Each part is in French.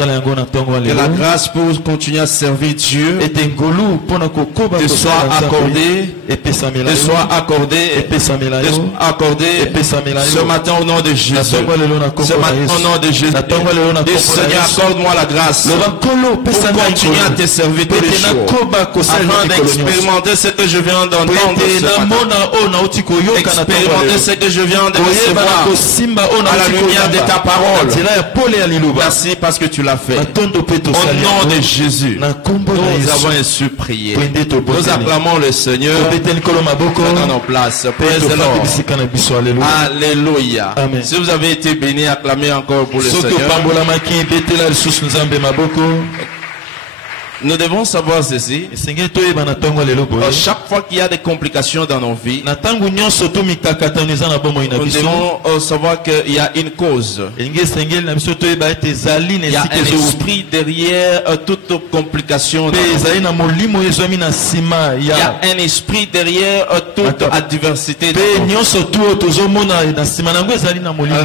Que la grâce pour continuer à servir Dieu te soit accordée, ce matin au nom de Jésus. Ce matin au nom de Jésus. Seigneur, accorde-moi la grâce pour continuer à te servir tous les jours, afin d'expérimenter ce que je viens d'entendre ce matin. Expérimenter ce que je viens de recevoir à la lumière de ta parole. Merci parce que tu l'as fait. Au nom de Jésus, nous avons ainsi prié. Nous acclamons le Seigneur. Dans nos places. Alléluia. Si vous avez été béni, acclamez encore pour le Seigneur. Nous devons savoir ceci. Chaque fois qu'il y a des complications dans nos vies, nous devons savoir qu'il y a une cause. Il y a un esprit derrière toute complication. Il y a un esprit derrière toute adversité.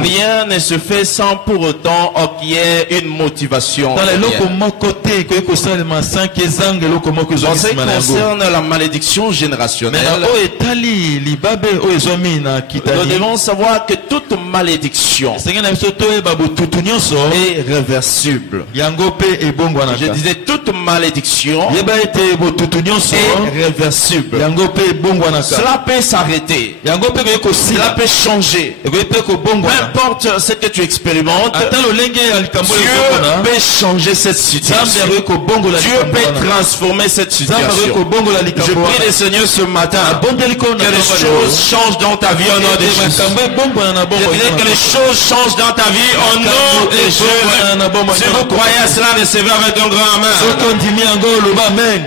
Rien ne se fait sans pour autant qu'il y ait une motivation. En ce qui concerne la malédiction générationnelle, nous devons savoir que toute malédiction est réversible. Je disais toute malédiction est réversible. Cela peut s'arrêter. Cela peut changer. Peu importe ce que tu expérimentes, Dieu peut changer cette situation. Dieu peut transformer cette situation. Je prie le Seigneur ce matin que les choses changent dans ta vie au nom de Jésus. Je disais que les choses changent dans ta vie au nom de Jésus. Si vous croyez à cela, recevez avec un grand amen.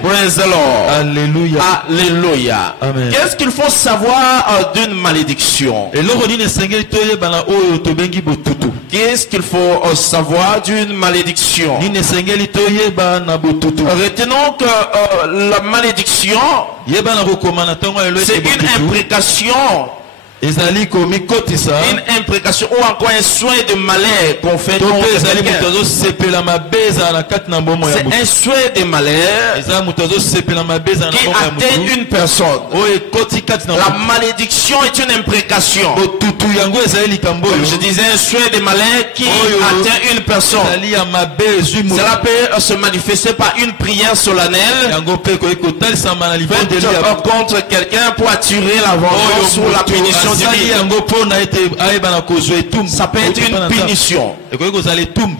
Praise the Lord. Alléluia. Alléluia. Qu'est-ce qu'il faut savoir d'une malédiction? Qu'est-ce qu'il faut savoir d'une malédiction? Retenons que la malédiction, c'est une imprécation. Une imprécation ou encore un soin de malheur qu'on fait contre quelqu'un. C'est un soin de malheur qui atteint une personne. La malédiction est une imprécation. Comme je disais, un soin de malheur qui atteint une personne. Cela peut se manifester par une prière solennelle contre quelqu'un pour attirer la vengeance ou la punition. Ça peut être une punition.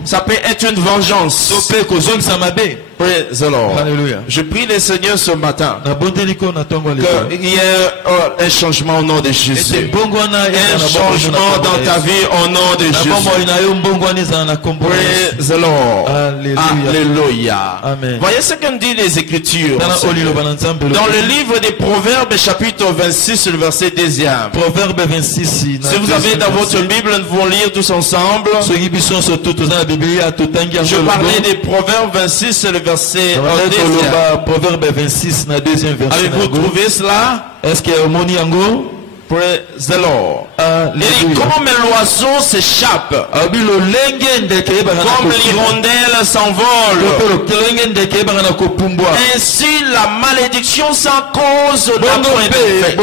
Ça peut être une vengeance. Praise the Lord. Je prie le Seigneur ce matin qu'il y ait un changement au nom de Jésus. Un changement dans ta vie au nom de Jésus. Praise the Lord. Alléluia. Voyez ce que nous dit les Écritures. Dans le livre des Proverbes, chapitre 26, le verset 2e. Proverbe 26. Si vous avez dans votre Bible, nous pouvons lire tous ensemble. Je parlais des Proverbes 26, le verset 2e. Proverbe 26, na deuxième verset. Avez-vous trouvé cela? Est-ce que Praise the Lord. Et comme l'oiseau s'échappe, comme l'hirondelle s'envole, ainsi la malédiction sans cause n'a point d'effet.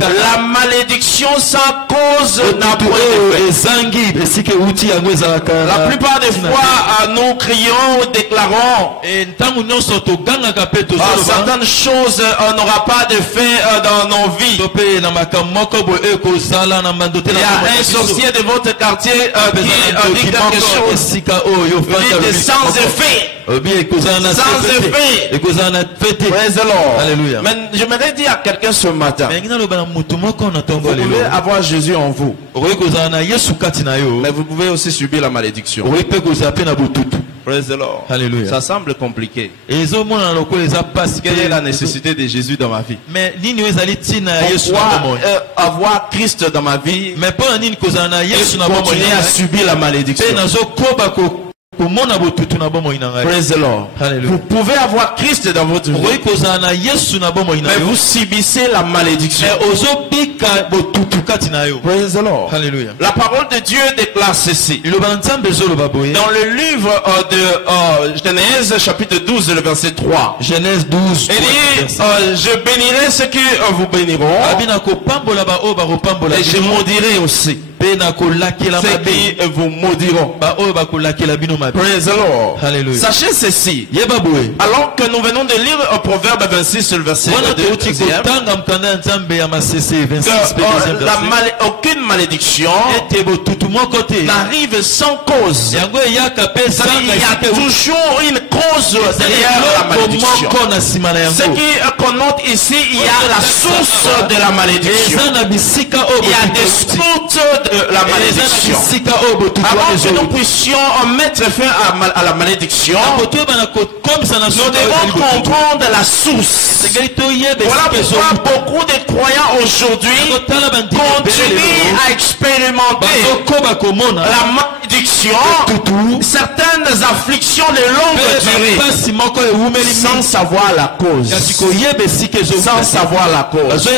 La malédiction sans cause n'a point d'effet. La plupart des fois, nous crions, déclarons, certaines choses n'auront pas d'effet dans nos vies. Il y a un sorcier de votre quartier qui dit quelque chose. Il dit sans effet. Sans effet. Praise the Lord. Alléluia. Mais j'aimerais dire à quelqu'un ce matin, vous pouvez avoir Jésus en vous, mais vous pouvez aussi subir la malédiction. Praise the Lord. Alléluia. Ça semble compliqué. Quelle est la nécessité de Jésus dans ma vie? Pourquoi avoir Christ dans ma vie et continuer à subir la malédiction? Praise the Lord. Hallelujah. Vous pouvez avoir Christ dans votre vie, mais vous subissez la malédiction. Praise the Lord. Hallelujah. La parole de Dieu déclare ceci. Dans le livre de Genèse, chapitre 12, le verset 3. Genèse 12. Il dit, je bénirai ceux qui vous béniront, et je maudirai aussi ceux qui vous maudiront. Praise the Lord. Hallelujah. Sachez ceci. Alors que nous venons de lire au Proverbe 26, le verset 2, aucune malédiction n'arrive sans cause. Il y a toujours une cause derrière la malédiction. Ce qu'on note ici, il y a la source de la malédiction. Il y a des sources de la malédiction. Avant que nous puissions mettre fin à la malédiction, nous devons comprendre la source. Voilà pourquoi beaucoup de croyants aujourd'hui continuent à expérimenter la malédiction, certaines afflictions de longue durée, sans savoir la cause. Sans savoir la cause.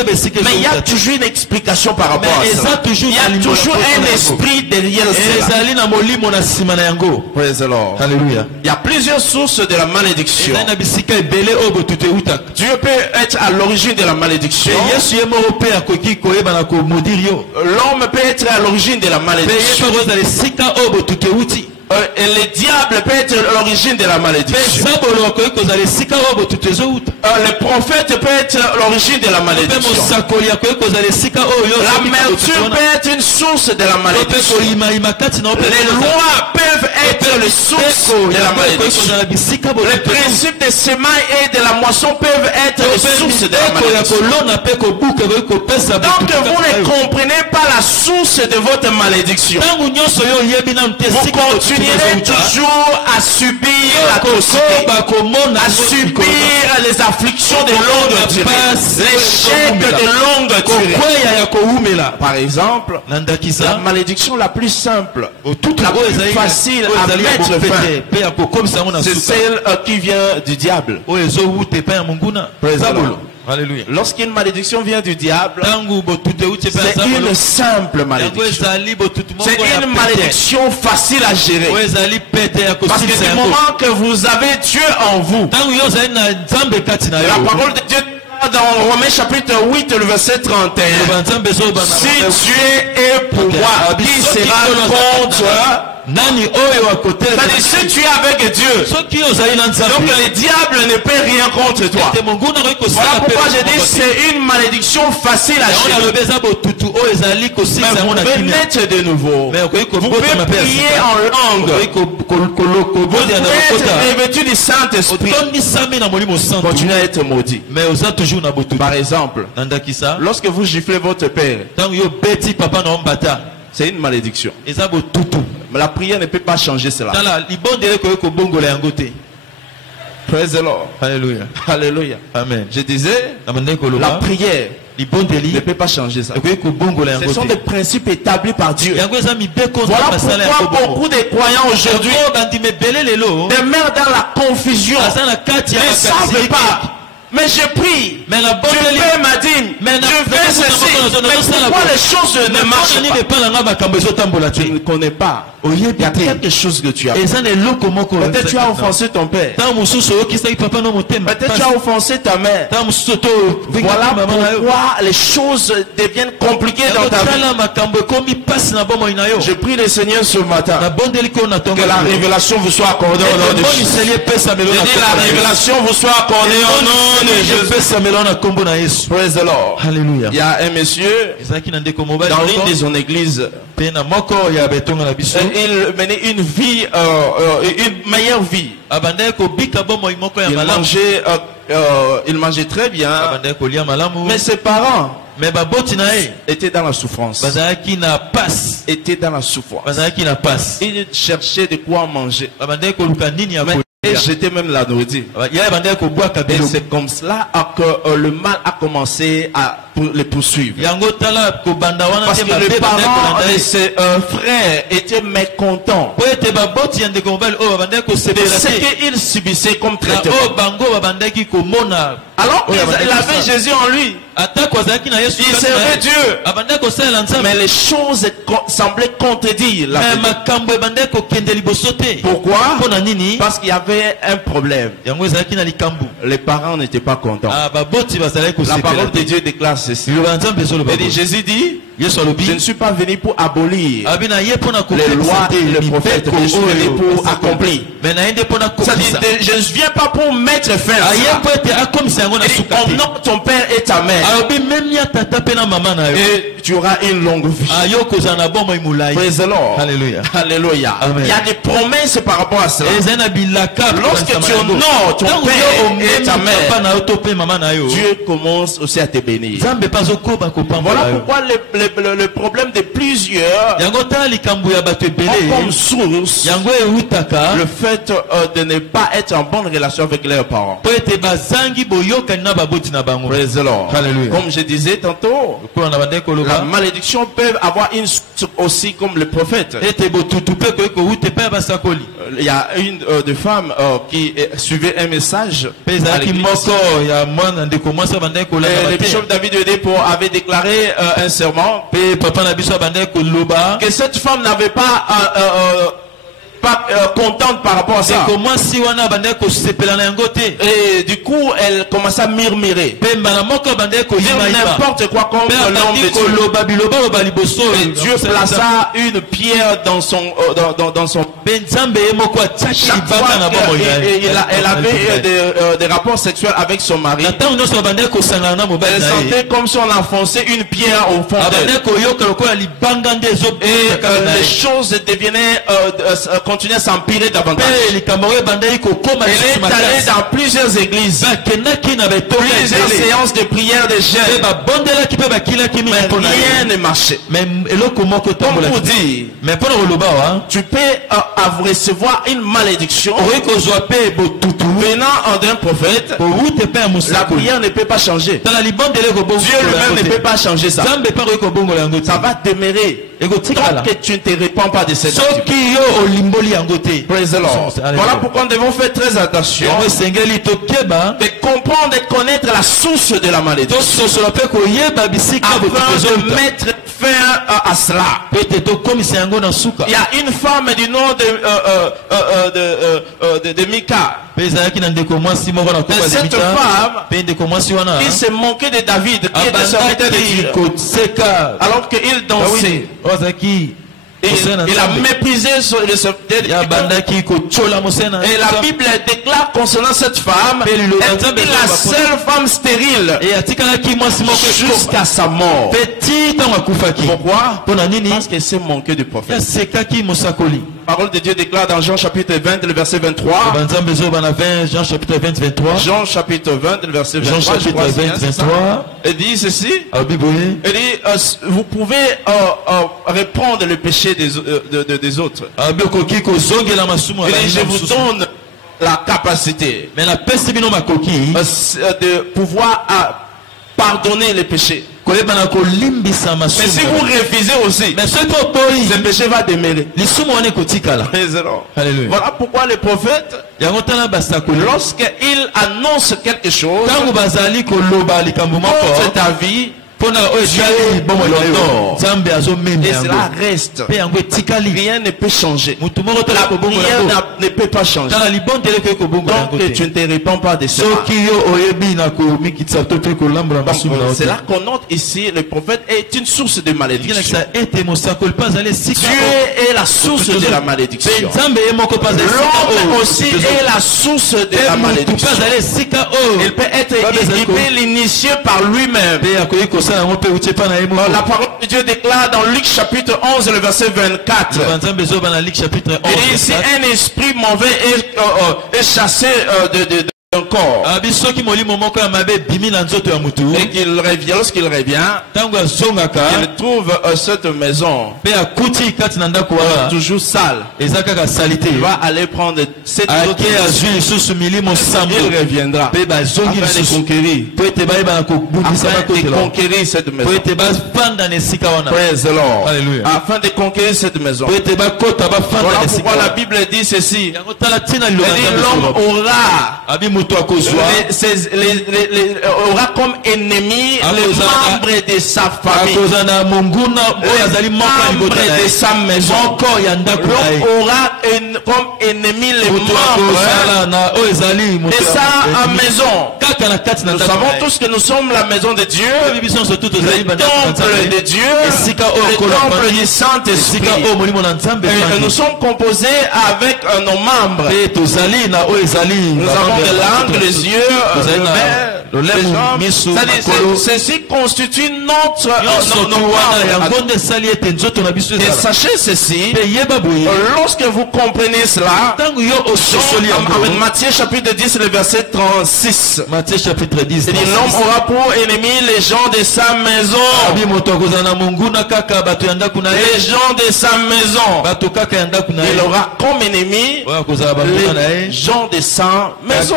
Mais il y a toujours une explication par rapport à ça. Il y a toujours un esprit derrière cela. Praise the Lord. Hallelujah. Il y a plusieurs sources de la malédiction. Dieu peut être à l'origine de la malédiction. L'homme peut être à l'origine de la malédiction. Et le diable peut être l'origine de la malédiction. Le prophète peut être l'origine de la malédiction. L'amertume peut être une source de la malédiction. Les lois peuvent être les sources de la malédiction. Les principes des semailles et de la moisson peuvent être les sources de la malédiction. Tant que vous ne comprenez pas la source de votre malédiction, vous continuez toujours à subir la toxicité, à subir les afflictions de longue durée, l'échec de longue durée. Par exemple, la malédiction la plus simple, la plus facile à mettre fin, c'est celle qui vient du diable. Hallelujah. Lorsqu'une malédiction vient du diable, c'est une simple malédiction. C'est une malédiction facile à gérer. Parce que du moment que vous avez Dieu en vous, la parole de Dieu dans Romains chapitre 8, le verset 31, si Dieu est pour moi, qui sera contre? C'est-à-dire, si tu es avec Dieu, donc le diable ne peut rien contre toi. Voilà pourquoi je dis c'est une malédiction facile à gérer. Mais vous pouvez naître de nouveau. Vous pouvez prier en langue. Vous pouvez être revêtu du Saint-Esprit. Continuez à être maudit. Par exemple, lorsque vous giflez votre père, c'est une malédiction. Mais la prière ne peut pas changer cela. Praise the Lord. Hallelujah. Alléluia. Amen. Je disais, la prière ne peut pas changer ça. Ce sont des principes établis par Dieu. Voilà pourquoi beaucoup de croyants aujourd'hui demeurent dans la confusion, ne savent pas. Mais je prie, je fais ma dîme, je fais ceci, mais pourquoi les choses ne marchent pas? Tu ne connais pas. Il y a quelque chose que tu as fait. Peut-être tu as offensé ton père. Peut-être tu as offensé ta mère. Voilà pourquoi les choses deviennent compliquées dans ta vie. Je prie le Seigneur ce matin que la révélation vous soit accordée au nom de Jésus. Je dis la révélation vous soit accordée au nom de Jésus. Praise the Lord. Hallelujah. Il y a un monsieur dans l'une de son église. Il menait une vie, une meilleure vie. Il mangeait très bien. Mais ses parents étaient dans la souffrance. Étaient dans la souffrance. Ils cherchaient de quoi manger. Et j'étais même la nourriture. Et c'est comme cela que le mal a commencé à les poursuivre. Parce que les parents de ses frères étaient mécontents de ce qu'ils subissaient comme traitement. Alors il avait Jésus en lui. Il servait Dieu. Mais les choses semblaient contredire la vérité. Pourquoi? Parce qu'il y avait un problème. Les parents n'étaient pas contents. La parole de Dieu déclare ceci. Et Jésus dit, je ne suis pas venu pour abolir les lois et les prophètes, je suis venu pour accomplir. Ça dit, je ne viens pas pour mettre fin à ça. Honore ton père et ta mère. Et tu auras une longue vie. Praise the Lord. Alléluia. Alléluia. Il y a des promesses par rapport à cela. Lorsque tu honores ton père et ta mère, Dieu commence aussi à te bénir. Voilà pourquoi le problème de plusieurs ont comme source le fait de ne pas être en bonne relation avec leurs parents. Praise the Lord. Comme je disais tantôt, la malédiction peut avoir une source aussi comme le prophète. Il y a une des femmes qui suivait un message. Le bishop David Oyedepo avait déclaré un serment que cette femme n'avait pas contente par rapport à ça. Et du coup, elle commençait à murmurer. N'importe quoi contre l'homme de Dieu. Et Dieu plaça une pierre dans son chaque fois elle avait des rapports sexuels avec son mari. Elle sentait comme si on enfonçait une pierre au fond d'elle. Et les choses devenaient continuait à s'empirer davantage. Elle est allée dans plusieurs églises, plusieurs séances de prière de jeûne, mais rien ne marchait. Comme pour dire, tu peux recevoir une malédiction venant d'un prophète. La prière ne peut pas changer. Dieu lui-même ne peut pas changer ça. Ça va demeurer tant que tu ne te répands pas de cette activité. Praise the Lord. Voilà pourquoi nous devons faire très attention de comprendre et connaître la source de la malédiction afin de mettre fin à cela. Il y a une femme du nom de Mika. Cette femme qui se moquait de David, qui était serviteur de Dieu, alors qu'il dansait. Il a méprisé le serviteur. Et la Bible déclare concernant cette femme, elle est la seule femme stérile jusqu'à sa mort. Pourquoi? Parce qu'elle s'est manquée du prophète. La parole de Dieu déclare dans Jean chapitre 20, le verset 23. Jean chapitre 20, 23. Jean chapitre 20, le verset 23. Jean chapitre 20, 23. Il dit ceci. Il dit, vous pouvez répondre le péché des autres. Il dit, je vous donne la capacité de pouvoir pardonner les péchés. Mais si vous refusez aussi, ce péché va demeurer. Voilà pourquoi le prophète, lorsqu'il annonce quelque chose contre ta vie, et cela reste. Rien ne peut changer. La prière ne peut pas changer. Donc tu ne te répands pas de cela. C'est là qu'on note ici, le prophète est une source de malédiction. Dieu est la source de la malédiction. L'homme aussi est la source de la malédiction. Il peut l'initier par lui-même. La parole de Dieu déclare dans Luc chapitre 11 le verset 24. Il dit, si un esprit mauvais est chassé encore. Et qu'il revient, lorsqu'il revient, il trouve cette maison toujours sale. Il va aller prendre cette autre maison. Il reviendra afin de conquérir cette maison. Praise the Lord. Afin de conquérir cette maison. Voilà pourquoi la Bible dit ceci. L'homme aura comme ennemi les membres de sa famille, les membres de sa maison. L'homme aura comme ennemi les membres de sa maison. Nous savons tous que nous sommes la maison de Dieu, le temple de Dieu, le temple du Saint-Esprit. Et nous sommes composés avec nos membres. Nous avons des langues, les yeux, les jambes. Ceci constitue notre et sachez ceci, lorsque vous comprenez cela, avec Matthieu chapitre 10, le verset 36. Matthieu chapitre 10. L'homme aura pour ennemi les gens de sa maison. Les gens de sa maison. Il aura comme ennemi les gens de sa maison.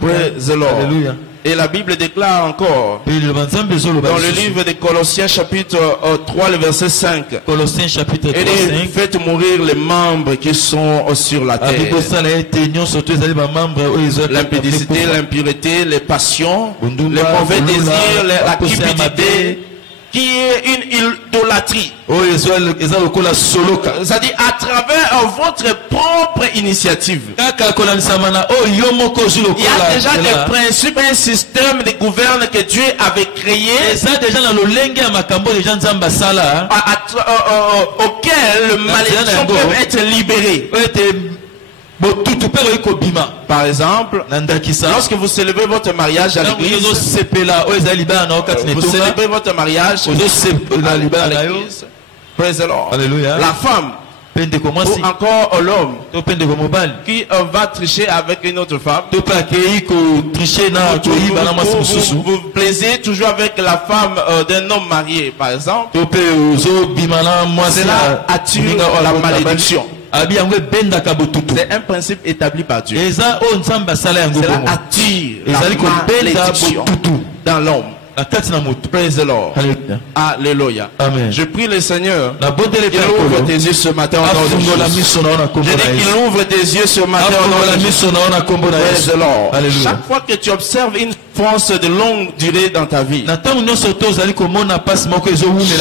Praise the Lord. Alléluia. Et la Bible déclare encore dans le livre de Colossiens chapitre 3 le verset 5. Colossiens chapitre 3. Et faites mourir les membres qui sont sur la terre. L'impudicité, l'impureté, les passions, les mauvais désirs, la cupidité, qui est une idolâtrie. C'est-à-dire à travers votre propre initiative. Il y a déjà des principes, un système de gouverne que Dieu avait créé, auquel le malédiction peut être libéré. Par exemple, lorsque vous célébrez votre mariage à l'église, vous célébrez votre mariage à l'église, praise the Lord. Alléluia. La femme ou encore l'homme qui va tricher avec une autre femme, vous plaisez toujours avec la femme d'un homme marié, par exemple, cela attire la malédiction. C'est un principe établi par Dieu. Cela attire la malédiction dans l'homme. Praise the Lord. Alléluia. Je prie le Seigneur qu'il ouvre tes yeux ce matin au nom de Jésus. Je dis qu'il ouvre tes yeux ce matin au nom de Jésus. Praise the Lord. Chaque fois que tu observes une souffrance de longue durée dans ta vie,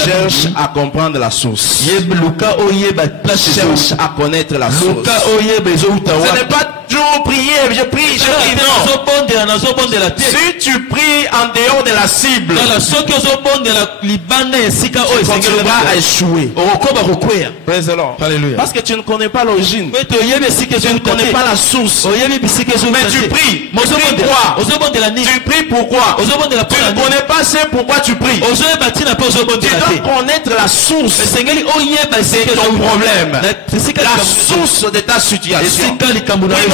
cherche à comprendre la source. Cherche à connaître la source. Ce n'est pas toujours prier, je prie, non. Si tu pries en dehors de la cible, tu continueras à échouer. Praise the Lord. Parce que tu ne connais pas l'origine, tu ne connais pas la source, mais tu pries. Tu pries pourquoi? Tu ne connais pas ce pourquoi tu pries. Tu dois connaître la source de ton problème, la source de ta situation.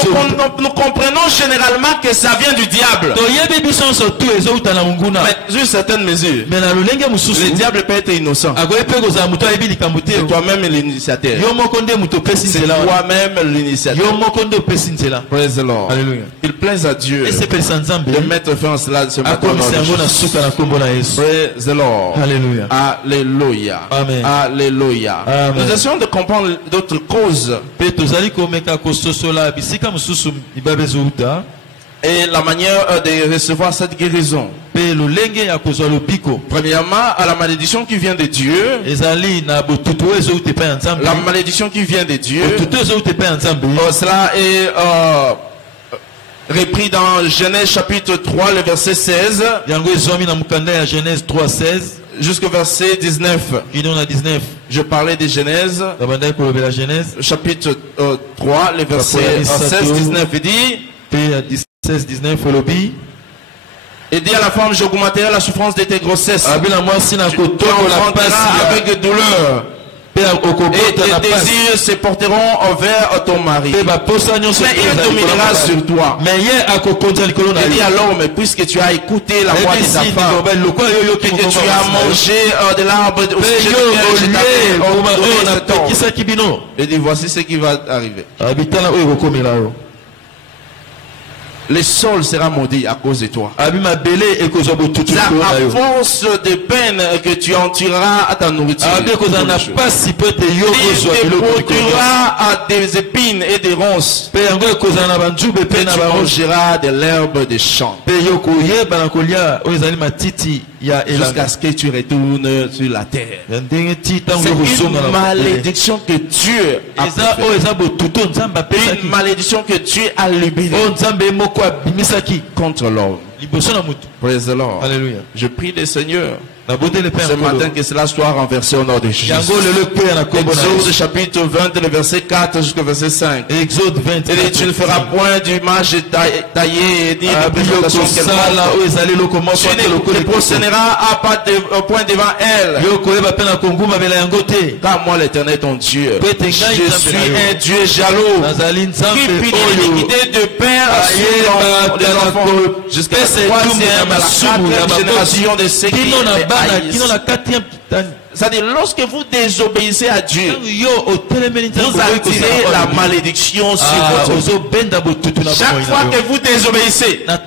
Nous comprenons généralement que ça vient du diable, mais juste certaines mesures. Le diable peut être innocent. C'est toi-même l'initiateur. C'est toi-même l'initiateur. Praise the Lord. Il plaise à Dieu de mettre fin à cela ce matin. Praise the Lord. Alléluia. Alléluia. Amen. Alléluia. Nous essayons de comprendre d'autres causes et la manière de recevoir cette guérison. Premièrement, à la malédiction qui vient de Dieu. La malédiction qui vient de Dieu. Cela est repris dans Genèse chapitre 3, le verset 16. Jusqu'au verset 19. Je parlais de Genèse. Chapitre 3, le verset 16-19. Il dit. 16-19, et dit à la femme, j'augmenterai la souffrance de tes grossesses. Tu enfanteras avec douleur. Et tes désirs se porteront vers ton mari. Mais il dominera sur toi. Il dit alors, mais puisque tu as écouté la voix de ta femme, et que tu as mangé de l'arbre au sujet duquel je t'avais donné, il dit voici ce qui va arriver. Le sol sera maudit à cause de toi. À force de peine que tu endureras à ta nourriture. Il te produira à des épines et des ronces. Et tu mangeras de l'herbe des champs. Jusqu'à ce que tu retournes sur la terre. C'est une malédiction que Dieu a fait. Une malédiction que Dieu a libérée contre l'homme. Praise the Lord. Alléluia. Je prie le Seigneur ce matin que cela soit renversé au nom de Jésus. Exode chapitre 20, le verset 4 jusqu'au verset 5. Exode 20. Et tu ne feras point d'image taillée ni de présentation quelconque. Tu ne procéderas à pas de point devant elle. Car moi l'Éternel ton Dieu, je suis un Dieu jaloux qui punit l'iniquité de père à des enfants jusqu'à la troisième à la quatrième génération de ceux qui c'est-à-dire, lorsque vous désobéissez à Dieu, vous attirez la malédiction sur votre vie. Chaque fois que vous désobéissez, Dieu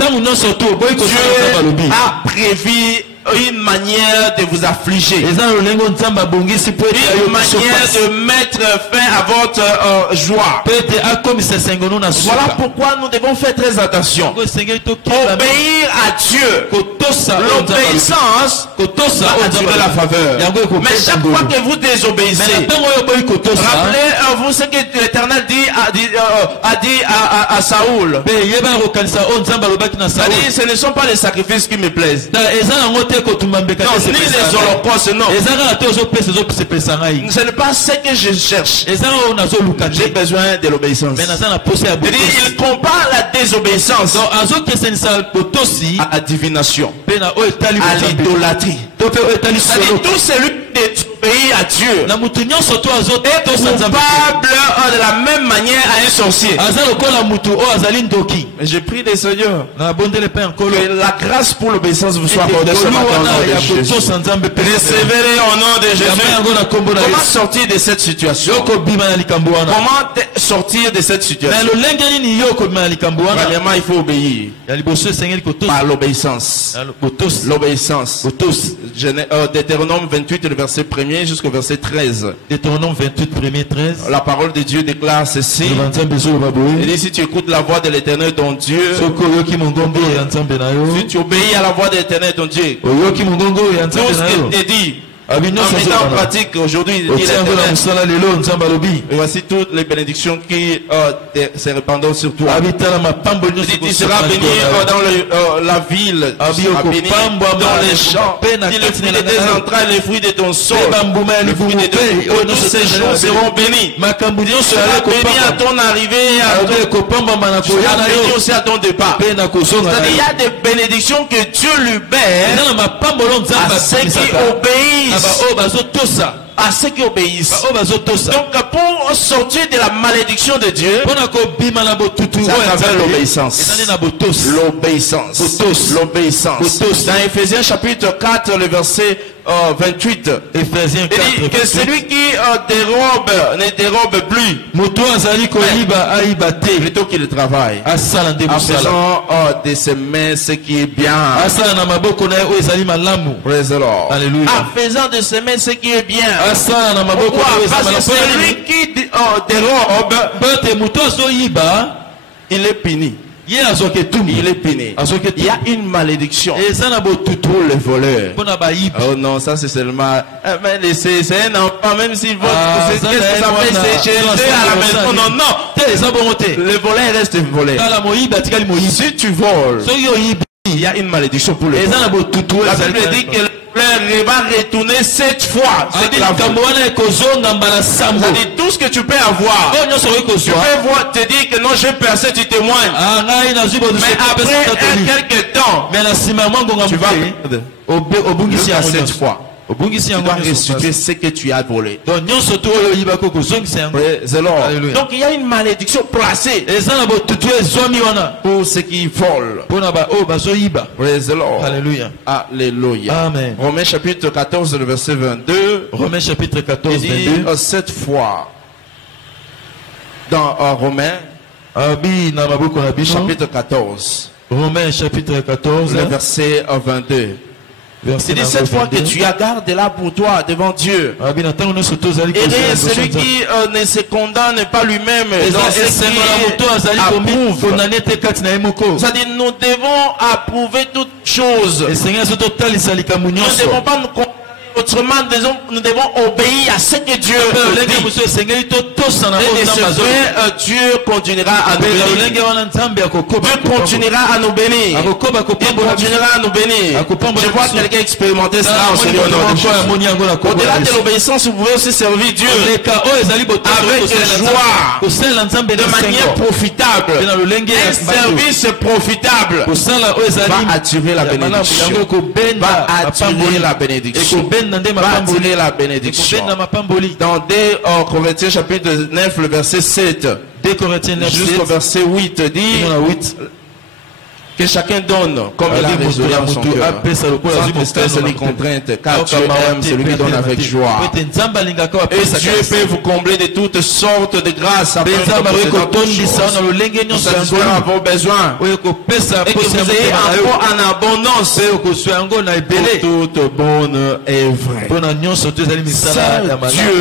a prévu une manière de vous affliger, une manière de mettre fin à votre joie. Voilà pourquoi nous devons faire très attention. Obéir à Dieu. L'obéissance va attirer la faveur. Mais chaque fois que vous désobéissez, rappelez-vous ce que l'Éternel a dit à Saoul. Ce ne sont pas les sacrifices qui me plaisent. Non, ni les holocaustes, non. Ce n'est pas ce que je cherche. J'ai besoin de l'obéissance. Il compare la désobéissance à la divination, à l'idolâtrie. C'est-à-dire tout celui qui désobéit à Dieu est coupable de la même manière à un sorcier. Mais je prie le Seigneur que la grâce pour l'obéissance vous soit accordée ce matin au nom de Jésus. Recevez-les au nom de Jésus. Comment sortir de cette situation? Comment sortir de cette situation? Premièrement, il faut obéir par l'obéissance. L'obéissance. Deutéronome 28, le verset 1er jusqu'au verset 13. Deutéronome 28, 1er, 13. La parole de Dieu déclare ceci. Il dit, si tu écoutes la voix de l'Éternel ton Dieu, si tu obéis à la voix de l'Éternel ton Dieu, tout ce qu'il dit, en mettant en pratique aujourd'hui, il dit et voici toutes les bénédictions qui se répandront sur toi. Tu seras béni dans la ville, tu seras béni dans les champs, le fruit de tes entrailles, les fruits de ton sol, le fruit de ton tous ces jours seront bénis. Tu seras béni à ton arrivée, tu seras béni aussi à ton départ. C'est-à-dire, il y a des bénédictions que Dieu libère à ceux qui obéissent. À ceux qui obéissent. Donc pour sortir de la malédiction de Dieu, c'est à travers l'obéissance. L'obéissance. Dans Ephésiens chapitre 4, le verset 28, il dit que celui qui ne dérobe plus, plutôt qu'il travaille en faisant de ses mains ce qui est bien. Praise the Lord. En faisant de ses mains ce qui est bien. Pourquoi? Parce que celui qui dérobe, il est puni. Il est peiné. Il y a une malédiction pour les voleurs. Oh non, ça c'est seulement. Mais c'est un enfant, même s'il vole. Qu'est-ce que ça fait? C'est à la maison. Non, non. Le voleur reste voleur. Si tu voles, il y a une malédiction pour les voleurs. La Bible dit que le voleur va retourner 7 fois. C'est-à-dire tout ce que tu peux avoir. Tu peux te dire que non, j'ai percé, tu témoignes. Mais après quelques temps, tu vas perdre jusqu'à 7 fois. tu dois restituer ce que tu as volé. Donc il y a une malédiction placée pour ceux qui volent. Praise the Lord. Alléluia. Alléluia. Amen. Romains chapitre 14, le verset 22. Romains chapitre 14, il dit 22. Cette fois, dans Romains chapitre 14. Romains chapitre 14. Le verset 22. Il dit cette fois que tu as gardé là pour toi devant Dieu. Et celui qui ne se condamne pas lui-même dans ce qu'il approuve. C'est-à-dire nous devons approuver toutes choses. Nous ne devons pas nous condamner. Autrement, nous devons obéir à ce que Dieu dit. Et c'est vrai, Dieu continuera à nous bénir. Dieu continuera à nous bénir. Dieu continuera à nous bénir. Je vois quelqu'un expérimenter cela en Seigneur. Au-delà de l'obéissance, vous pouvez aussi servir Dieu avec joie, de manière profitable. Un service profitable va attirer la bénédiction. Va attirer la bénédiction. Va attirer la bénédiction. Dans 2 Corinthiens chapitre 9, le verset 7 jusqu'au verset 8 dit que chacun donne comme il a résolu en son cœur, sans tristesse ni contrainte, car Dieu aime celui qui donne avec joie. Et Dieu peut vous combler de toutes sortes de grâces afin que vous satisfaire à vos besoins et que vous ayez encore en abondance pour toute bonne œuvre. Seul Dieu,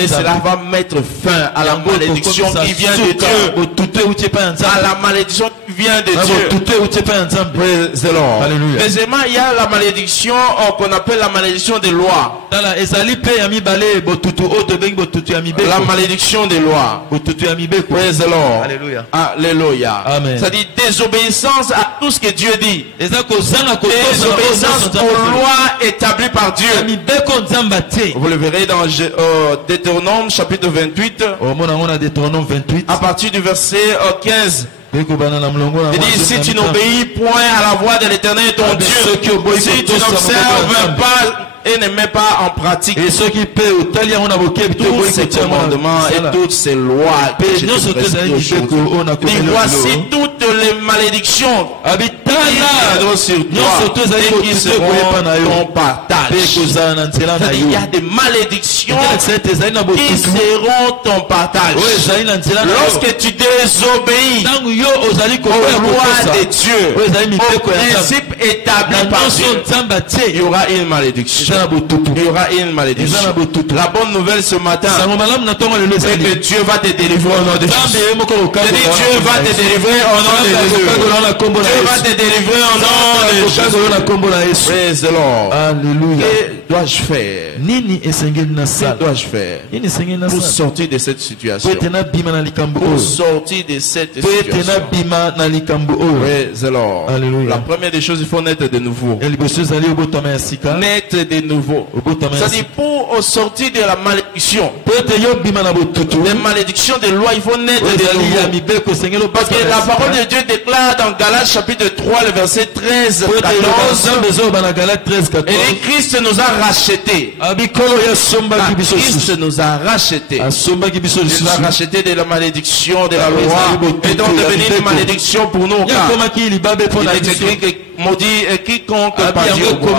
et cela va mettre fin à la malédiction qui vient de Dieu, à la malédiction qui vient de Dieu. Praise the Lord. Deuxièmement, il y a la malédiction qu'on appelle la malédiction des lois. La malédiction des lois. Praise the Lord. Alléluia. Alléluia. C'est-à-dire désobéissance à tout ce que Dieu dit. Désobéissance aux lois établies par Dieu. Vous le verrez dans Deutéronome chapitre 28. À partir du verset 15. Il dit, si tu n'obéis point à la voix de l'Éternel ton Dieu, si tu n'observes pas et ne mets pas en pratique tous ces commandements et toutes ces lois que je te prescris aujourd'hui, voici toutes les malédictions qui viendront sur toi et qui seront ton partage. Il y a des malédictions qui seront ton partage. Lorsque tu désobéis aux lois de Dieu, aux principes établis par Dieu, il y aura une malédiction. Il y aura une malédiction. La bonne nouvelle ce matin, c'est que Dieu va te délivrer au nom de Jésus. Dieu va te délivrer au nom de Jésus. Dieu va te délivrer au nom de Jésus. Praise the Lord. Alléluia. Que dois-je faire? Que dois-je faire pour sortir de cette situation? Pour sortir de cette situation. Praise the Lord. La première des choses, il faut naître de nouveau. Naître de nouveau. C'est-à-dire pour sortir de la malédiction, les malédictions de loi, il faut naître de nouveau. Parce que la parole de Dieu déclare dans Galates chapitre 3, le verset 13, 14, et Christ nous a rachetés. Christ nous a rachetés. Il nous a rachetés de la malédiction de la loi et donc devenir une malédiction pour nous. Il est écrit que maudit quiconque par Dieu. Pour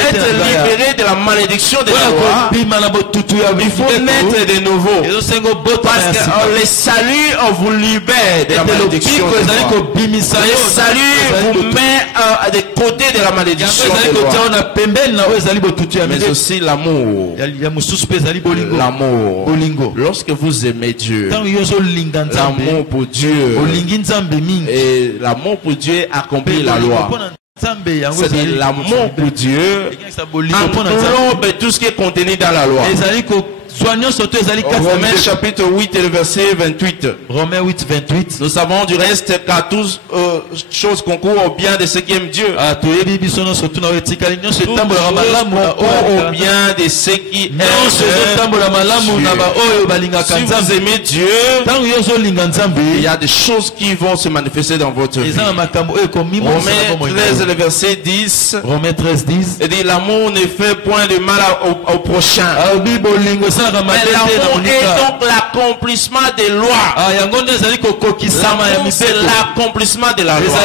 être libéré de la malédiction de la loi, il faut naître de nouveau. Parce que le salut vous libère de la malédiction de la loi. Le salut vous met des côtés de la malédiction de la loi. Mais aussi l'amour. L'amour. Lorsque vous aimez Dieu, l'amour pour Dieu et l'amour pour Dieu accomplit la loi. C'est l'amour pour Dieu englobe tout ce qui est contenu dans la loi. Romains chapitre 8 et le verset 28. Romains 8, 28. Nous savons du reste qu'à toutes choses concourent au bien de ceux qui aiment Dieu. Toutes choses concourent au bien de ceux qui aiment Dieu. Si vous aimez Dieu, il y a des choses qui vont se manifester dans votre vie. Romains 13, le verset 10. Romains 13, 10. Il dit l'amour ne fait point de mal au prochain. Mais l'amour est donc l'accomplissement des lois. L'amour, c'est l'accomplissement de la loi.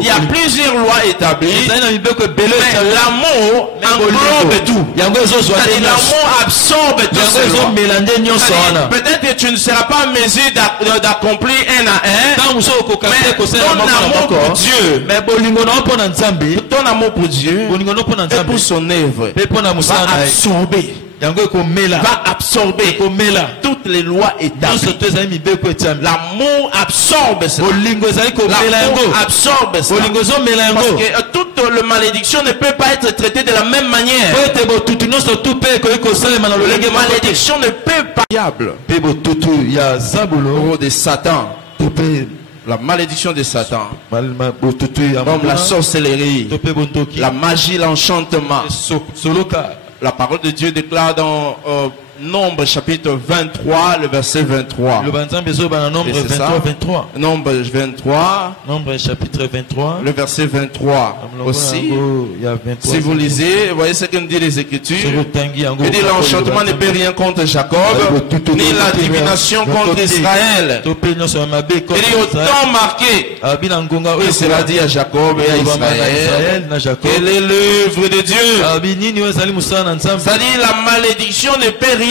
Il y a plusieurs lois établies, mais l'amour englobe tout. L'amour absorbe tout cela. Peut-être que tu ne seras pas en mesure d'accomplir un à un, mais ton amour pour Dieu, ton amour pour Dieu et pour son œuvre va absorber toutes les lois établies. L'amour absorbe cela. L'amour absorbe cela. Parce que toute la malédiction ne peut pas être traitée de la même manière. La malédiction ne peut pas diable de Satan. La malédiction de Satan, comme la sorcellerie, la magie, l'enchantement. La parole de Dieu déclare dans Nombre chapitre 23, le verset 23. Nombre 23. Nombre chapitre 23. Le verset 23 aussi. Si vous lisez, vous voyez ce que nous dit les Écritures. Il dit l'enchantement ne peut rien contre Jacob, ni la divination contre Israël. Il dit au temps marqué, il sera dit à Jacob et à Israël, quelle est l'œuvre de Dieu. C'est-à-dire la malédiction ne peut rien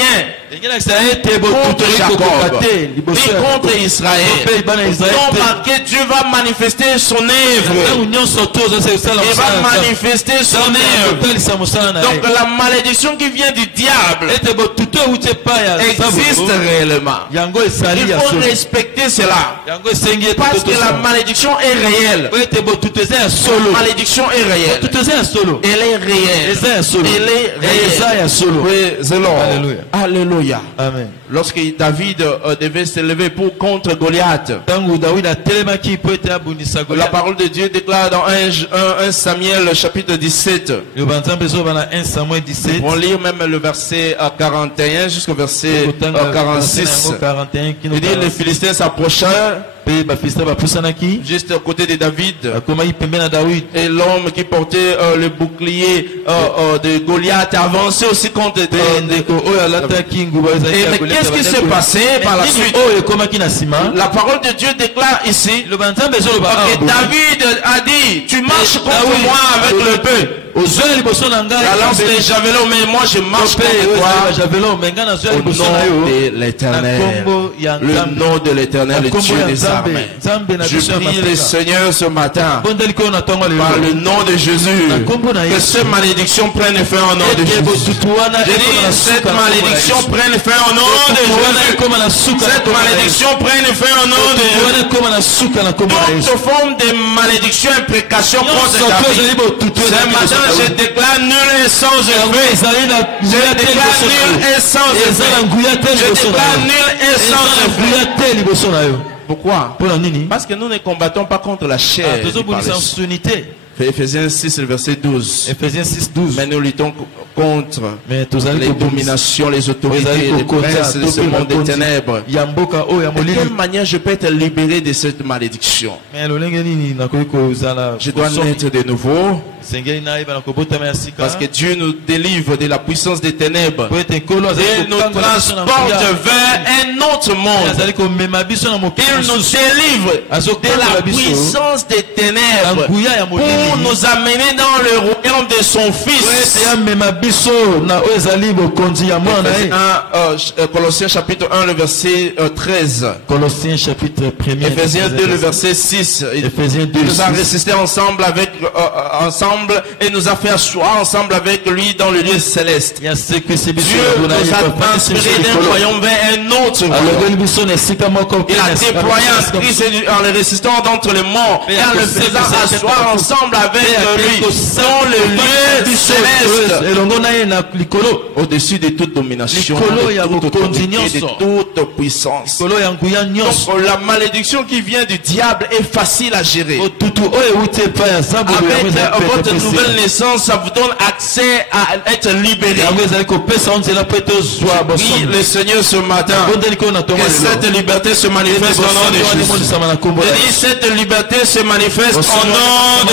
contre Jacob ni contre Israël. Donc marqué, Dieu va manifester son œuvre. Il va manifester son œuvre. Donc la malédiction qui vient du diable existe réellement. Il faut respecter cela. Parce que la malédiction est réelle. La malédiction est réelle. Elle est réelle. Elle est réelle. Alléluia. Amen. Lorsque David devait s'élever pour contre Goliath, la parole de Dieu déclare dans 1 Samuel chapitre 17. On lit même le verset 41 jusqu'au verset 46. Il dit les Philistins s'approchèrent juste à côté de David, et l'homme qui portait le bouclier de Goliath avançait aussi contre mais qu'est-ce qui s'est passé par la suite? La parole de Dieu déclare ici que David a dit, tu marches contre moi avec le peu. La lance des javelots, mais moi je marche contre toi. Au nom de l'Éternel, le nom de l'Éternel, le Dieu des armées. Je prie le Seigneur ce matin, par le nom de Jésus, que cette malédiction prenne fin au nom de Jésus. Je dis, cette malédiction prenne fin au nom de Jésus. Cette malédiction prenne fin au nom de Jésus. Toute forme de malédiction, imprécation contre David. Ce matin, je déclare nul et sans effet. Je déclare nul et sans effet. Je déclare nul et sans effet. Pourquoi? Parce que nous ne combattons pas contre la chair. Ephésiens 6, le verset 12. Mais nous luttons contre les dominations, les autorités, les princes de ce monde des ténèbres. De quelle manière je peux être libéré de cette malédiction? Je dois naître de nouveau. Parce que Dieu nous délivre de la puissance des ténèbres et nous transporte vers un autre monde. Il nous délivre de la puissance des ténèbres pour nous amener dans le royaume de son Fils. Colossiens chapitre 1, le verset 13. Colossiens chapitre 1. Ephésiens 2, le verset 6. Il nous a ressuscités ensemble et nous a fait asseoir ensemble avec lui dans le lieu céleste. Dieu nous a transféré d'un royaume vers un autre royaume. Il a déployé en Christ en le ressuscitant d'entre les morts et en le faisant asseoir ensemble ensemble avec lui dans le lieu du céleste, au-dessus de toute domination, de toute autorité, de toute puissance. Donc la malédiction qui vient du diable est facile à gérer. Avec votre nouvelle naissance, ça vous donne accès à être libéré. Oui, le Seigneur ce matin, que cette liberté se manifeste au nom de Jésus. Je dis, cette liberté se manifeste au nom de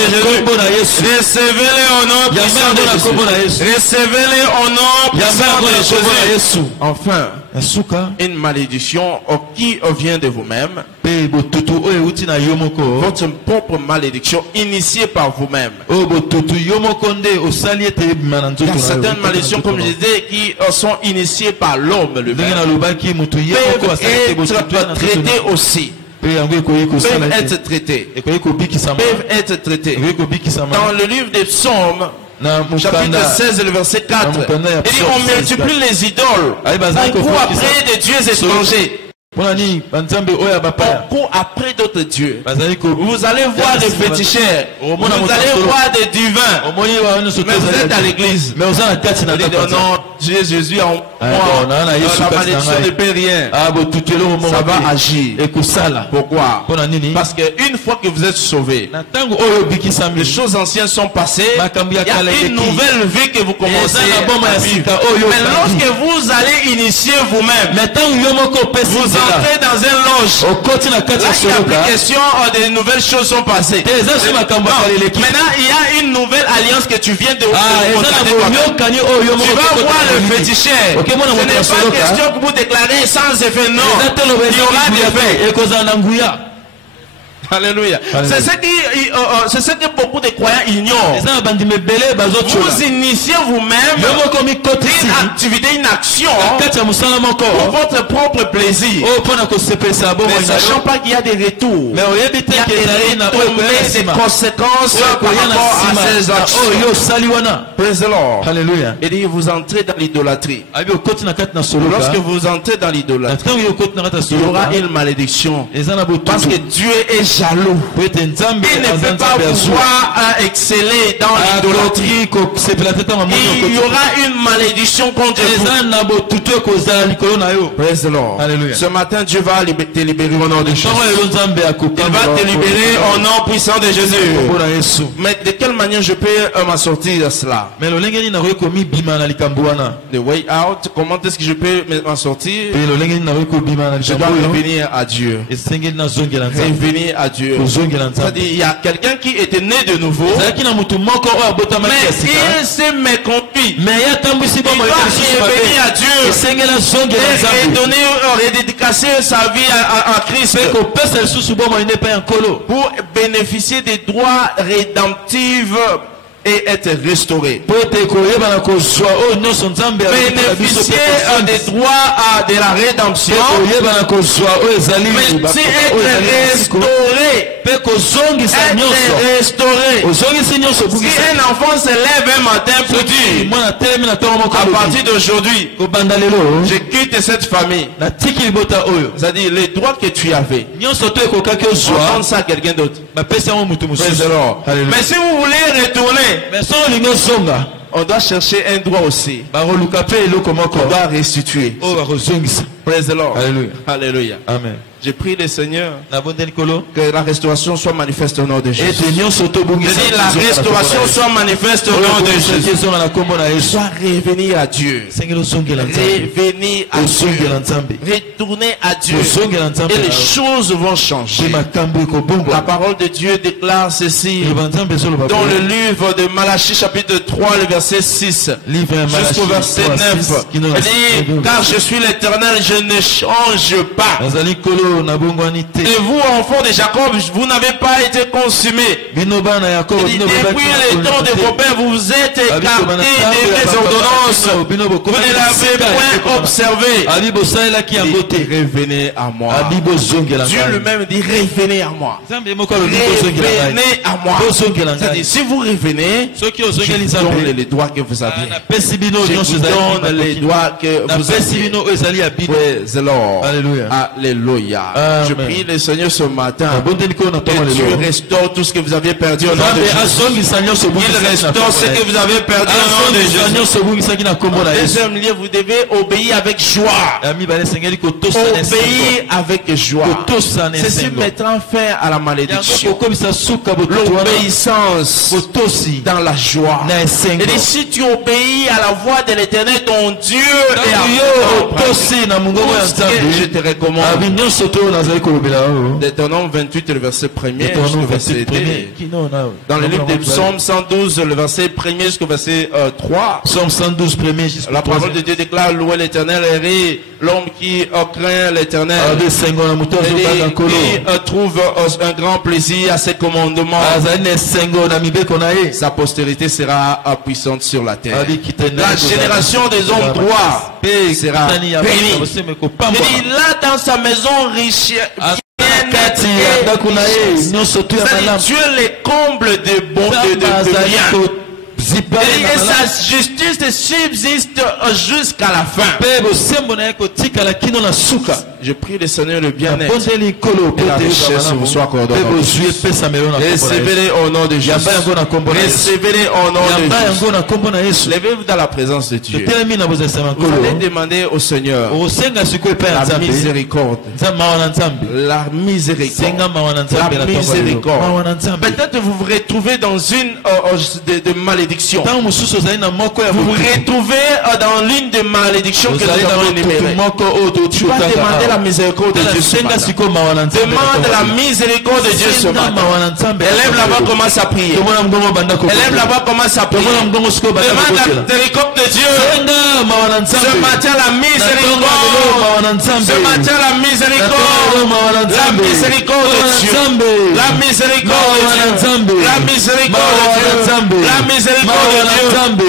Jésus. Recevez-les au nom puissant de Jésus. Recevez-les au nom puissant de Jésus. Enfin, une malédiction qui vient de vous-même, votre propre malédiction initiée par vous-même. Il y a certaines malédictions, comme je disais, qui sont initiées par l'homme lui-même, peuvent être traitées aussi. Peuvent être traités. Dans le livre des Psaumes, chapitre 16, le verset 4, il dit, on multiplie les idoles, on court après des dieux étrangers. On court après d'autres dieux. Vous allez voir des féticheurs, vous allez voir des divins, mais vous êtes à l'église. Non, Jésus en moi, la malédiction ne peut rien. Ça va agir. Pourquoi? Parce qu'une fois que vous êtes sauvé, les choses anciennes sont passées, il y a une nouvelle vie que vous commencez à vivre. Mais lorsque vous allez initier vous-même, vous entrez dans une loge, là il n'y a plus question des nouvelles choses sont passées. Maintenant il y a une nouvelle alliance que tu viens de contracter. Tu vas voir le féticheur. Ce n'est pas question que vous déclarez sans effet, non. Il y aura des faits. Alléluia. C'est ce que beaucoup de croyants ignorent. Vous initiez vous-même une activité, une action pour votre propre plaisir. Mais sachant pas qu'il y a des retours. Il y a des conséquences par rapport à ces actions. Praise the Lord. Alléluia. Et dit, vous entrez dans l'idolâtrie. Lorsque vous entrez dans l'idolâtrie, il y aura une malédiction. Parce que Dieu est jaloux. Il ne peut pas pouvoir exceller dans l'idolâtrie. Il y aura une malédiction contre vous. Praise the Lord. Alléluia. Ce matin, Dieu va te libérer au nom de Jésus. Il va te libérer au nom puissant de Jésus. Mais de quelle manière je peux m'en sortir de cela? The way out, comment est-ce que je peux m'en sortir? Je dois revenir à Dieu. Revenir à Dieu. C'est-à-dire, il y a quelqu'un qui était né de nouveau, mais il s'est méconduit. Il doit revenir à Dieu et redédicacer sa vie à Christ pour bénéficier des droits rédemptifs et être restauré. Bénéficier des droits de la rédemption, mais être restauré. Si un enfant se lève un matin pour dire, à partir d'aujourd'hui, je quitte cette famille, c'est-à-dire les droits que tu avais, on donne ça à quelqu'un d'autre. Mais si vous voulez retourner, on doit chercher un droit aussi. On doit restituer. Praise the Lord. Alléluia. Alléluia. Amen. Je prie le Seigneur que la restauration soit manifeste au nom de Jésus. Je dis la restauration soit manifeste au nom de Jésus. Soit revenir à Dieu. Revenir à Dieu. Retourner à Dieu. Et les choses vont changer. La parole de Dieu déclare ceci dans le livre de Malachie chapitre 3 le verset 6 jusqu'au verset 9. Il dit, car je suis l'Éternel, je ne change pas. Et vous, enfants de Jacob, vous n'avez pas été consumés. Depuis les temps de vos pères, vous vous êtes écartés des ordonnances. Vous ne l'avez point observé. Revenez à moi. Dieu lui-même dit, revenez à moi. Revenez à moi. C'est-à-dire, si vous revenez, je vous donne les droits que vous avez. Je vous donne les droits que vous avez. Praise the Lord. Alléluia. Alléluia. Je prie le Seigneur ce matin. Que Dieu restaure tout ce que vous avez perdu au nom de Jésus. Il restaure ce que vous avez perdu au nom de Jésus. En deuxième lieu, vous devez obéir avec joie. Obéir avec joie. Ceci mettra fin à la malédiction. L'obéissance dans la joie. Et si tu obéis à la voix de l'Éternel, ton Dieu, je te recommande. Deutéronome 28, le verset 1er jusqu'au verset 2. Dans le livre de Psaume 112, le verset 1er jusqu'au verset 3. Psaume 112, 1er jusqu'au la parole de Dieu déclare: louez l'Éternel et l'homme qui craint l'Éternel, qui trouve un grand plaisir à ses commandements. Sa postérité sera puissante sur la terre. La génération des hommes droits sera bénie. Il a dans sa maison riche. Dieu les comble de bon de bien. Et sa justice subsiste jusqu'à la fin. Je prie le Seigneur le bien-être et la richesse vous soit accordée. Recevez-les au nom de Jésus. Recevez-les au nom de Jésus. Levez-vous dans la présence de Dieu. Vous allez demander au Seigneur la miséricorde. La miséricorde. La miséricorde. Peut-être vous vous retrouvez dans une de malédiction. Vous vous retrouvez dans l'une des malédictions que nous avons énumérées. Tu vas demander la miséricorde de Dieu ce matin. Demande la miséricorde de Dieu ce matin. Élève là-bas, commence à prier. Élève là-bas, commence à prier. Demande la miséricorde de Dieu. Ce matin, la miséricorde. Ce matin, la miséricorde. La miséricorde de Dieu. La miséricorde de Dieu. La miséricorde de Dieu. La miséricorde de Dieu.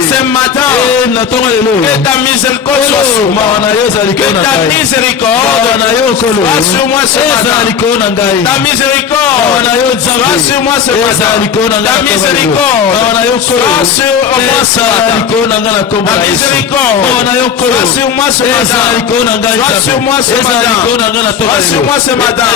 Ce matin, que ta miséricorde soit sur moi. Que ta miséricorde soit sur moi ce matin. Ta miséricorde soit sur moi ce matin. Ta miséricorde soit sur moi ce matin. Ta miséricorde soit sur moi ce matin. Soit sur moi ce matin. Soit sur moi ce matin.